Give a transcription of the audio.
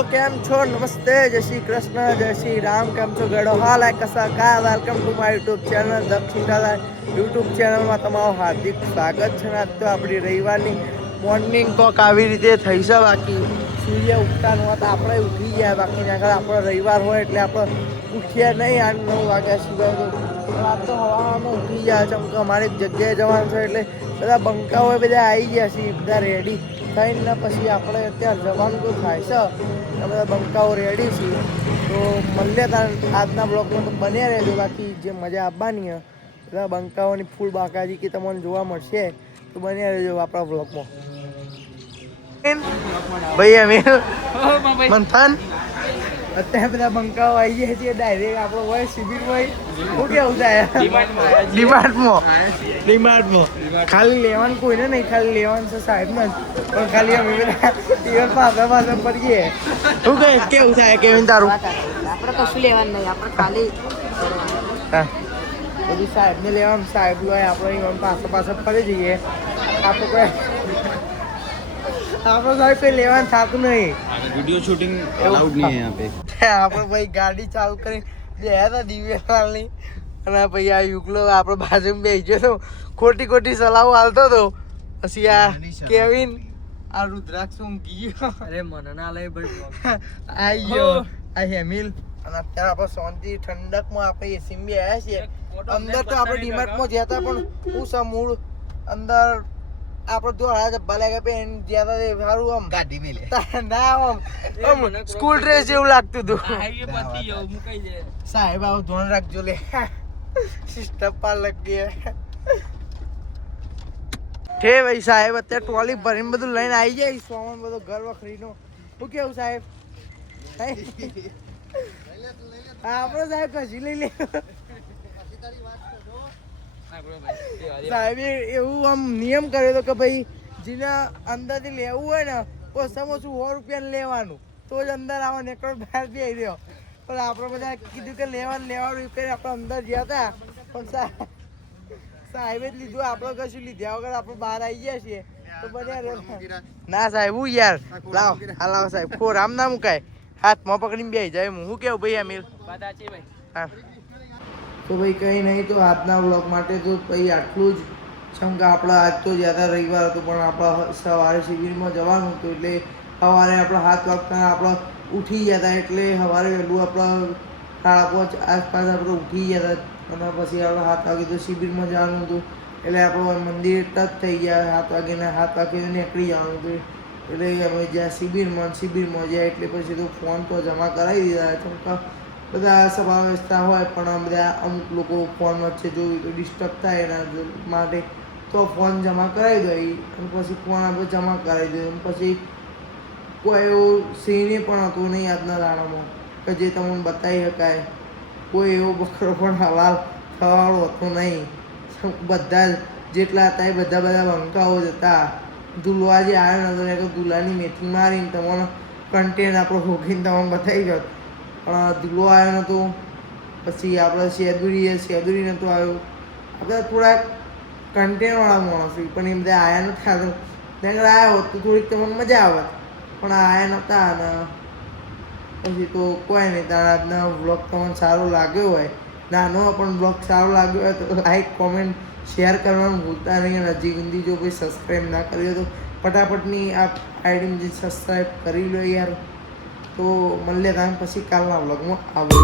તો કેમ છો? નમસ્તે, જય શ્રી કૃષ્ણ, જય શ્રી રામ. કેમ છો ગડો હાલ આ કસા કા? Welcome to my YouTube channel દક્ષિણાલા યુટ્યુબ ચેનલમાં તમારું હાર્દિક સ્વાગત છે. આજ તો આપણી રવિવારની મોર્નિંગ કોક આવી રીતે થઈ છે. બાકી સૂર્ય ઉગતા નહોતા, આપણે ઉઠી ગયા. બાકી આગળ આપણો રવિવાર હોય એટલે આપણે ઉઠ્યા નહીં. 8-9 વાગ્યા સિવાય તો રાત તો હવામાં ઉઠી ગયા. ચમ કે અમારે એક જગ્યાએ જવાનું છે એટલે બધા બંકાઓ બધા આવી ગયા છે, બધા રેડી થઈને પછી આપણે અત્યારે જવાનું તો થાય છે. બધા બંકાઓ રેડી છે તો મળીએ તાર આજના બ્લોગમાં તો બન્યા રહેજો. બાકી જે મજા આવવાની બધા બંકાઓની ફૂલ બાકાજી કે તમને જોવા મળશે તો બન્યા રહેજો આપણા બ્લોગમાં. ભાઈ અમે મંથન અત્યારે બધા બંકાઓ આવી ગયા છે ડાયરેક્ટ આપણો હોય શિબિરમાં. શું કેવું થાય? ડિમાન્ડમાં ખાલી લેવાનું કોઈને નહીં, ખાલી લેવાનું છે સાહેબને જ. પણ ખાલી અમે બધા દિવસ પાછળ પડીએ. શું કહે કેવું થાય કેવું તારું? આપણે કશું લેવાનું નહીં, આપણે ખાલી હા બધું સાહેબને લેવાનું. સાહેબ હોય આપણે પાછળ ફરી જઈએ. આપણે કોઈ આપણો સાહેબ કંઈ લેવાનું થતું નહીં. वीडियो शूटिंग अलाउड नहीं है यहाँ पे. આપણે ભાઈ ગાડી ચાલુ કરી ગયા હતા દિવ્યાલાલની અને ભાઈ આ યુગલો આપણે બાજુમાં બેસી ગયો તો ખોટી સલાહો હાલતો હતો. પછી આ કેવિન આ રુદ્રાક્ષ ઊંઘી ગયો. અરે મને ના લઈ ભાઈ. આવી ગયો આ હેમિલ. અને અત્યારે આપણે શાંતિ ઠંડકમાં આપણે એસીમાં બી આવ્યા છીએ. અંદર તો આપણે ડીમાર્ટમાં ગયા હતા પણ હું સમૂળ અંદર આપણે તો હાથ ભલે પેન જ્યાં હતા સારું આમ गाड़ी में ले. ના આમ સ્કૂલ ડ્રેસ જેવું લાગતું હતું. સાહેબ આવું ધોન રાખજો લે. સિસ્ટમ પાર લગી ઠે ભાઈ. સાહેબ અત્યારે ટ્રોલી ભરીને બધું લઈને આવી જાય સામાન બધો ઘર વખરીનો. શું કેવું સાહેબ? આપણો સાહેબ કશી લઈ લે. સાહેબે એવું આમ નિયમ કર્યો હતો કે ભાઈ જેને અંદરથી લેવું હોય ને ઓછામાં ઓછું 100 રૂપિયા લેવાનું તો જ અંદર આવો. નેકળો બહાર બી આવી રહ્યો. પણ આપણે બધા કીધું કે લેવાનું કરીને આપણે અંદર ગયા હતા. પણ સાહેબે જ લીધું, આપણે કશું લીધા વગર આપણે બહાર આવી ગયા છીએ તો બધા ના સાહેબ હું યાર લાવો લાવો સાહેબ ખોર આમ ના મુકાય. હાથમાં પકડીને બેસી જાય. હું કેવું ભાઈ અમીર? હા તો ભાઈ કંઈ નહીં. તો આજના વ્લોગ માટે તો ભાઈ આટલું જ. જેમ કે આપણે આજ તો જ્યાં રવિવાર હતો પણ આપણા સવારે શિબિરમાં જવાનું હતું એટલે સવારે આપણે 7 વાગતા આપણે ઉઠી ગયા હતા. એટલે સવારે વહેલું આપણે 5:30 આસપાસ આપણે ઉઠી ગયા હતા. અને પછી આપણે 7 વાગે તો શિબિરમાં જવાનું હતું એટલે આપણે મંદિર ટચ થઈ ગયા. 7 વાગે નીકળી જવાનું હતું. એટલે અમે જ્યાં શિબિરમાં ગયા એટલે પછી તો ફોન તો જમા કરાવી દીધા. કેમ કે બધા સભા વ્યવસ્થા હોય પણ બધા અમુક લોકો ફોન વચ્ચે જોયું તો ડિસ્ટર્બ થાય એના માટે તો ફોન જમા કરાવી દો. અને પછી ફોન આપણે જમા કરાવી દઈએ. પછી કોઈ એવું સિંહને પણ હતું નહીં આજના દાડામાં કે જે તમને બતાવી શકાય. કોઈ એવો બકરો પણ હલાલ થવાળો હતો નહીં. બધા જેટલા હતા એ બધા બંકાઓ જ હતા. દુલવા જે આવ્યો નતો તો દુલાની મેથી મારીને તમને કન્ટેન આપણો ભોગીને તમને બતાવી ગયો. પણ દુલો આવ્યો નહોતો. પછી આપણે શેદુરી નહોતો આવ્યો. આપણે થોડાક કન્ટેનવાળા માણસ પણ એ બધા આવ્યા નહોતા. ત્યાં આવ્યો હોત તો થોડીક તમને મજા આવત પણ આવ્યા નહોતા. અને પછી તો કોઈ નહીં. તારા આજના બ્લોગ તમને સારો લાગ્યો હોય, નાનો પણ બ્લોગ સારો લાગ્યો હોય તો લાઈક કોમેન્ટ શેર કરવાનું ભૂલતા નહીં. અને હજી સુધી જો કોઈ સબસ્ક્રાઈબ ના કર્યો તો ફટાફટની આ આઈડીમાં જે સબસ્ક્રાઈબ કરી લો યાર. તો મળીએ તમે પછી કાલના વ્લોગમાં આવો.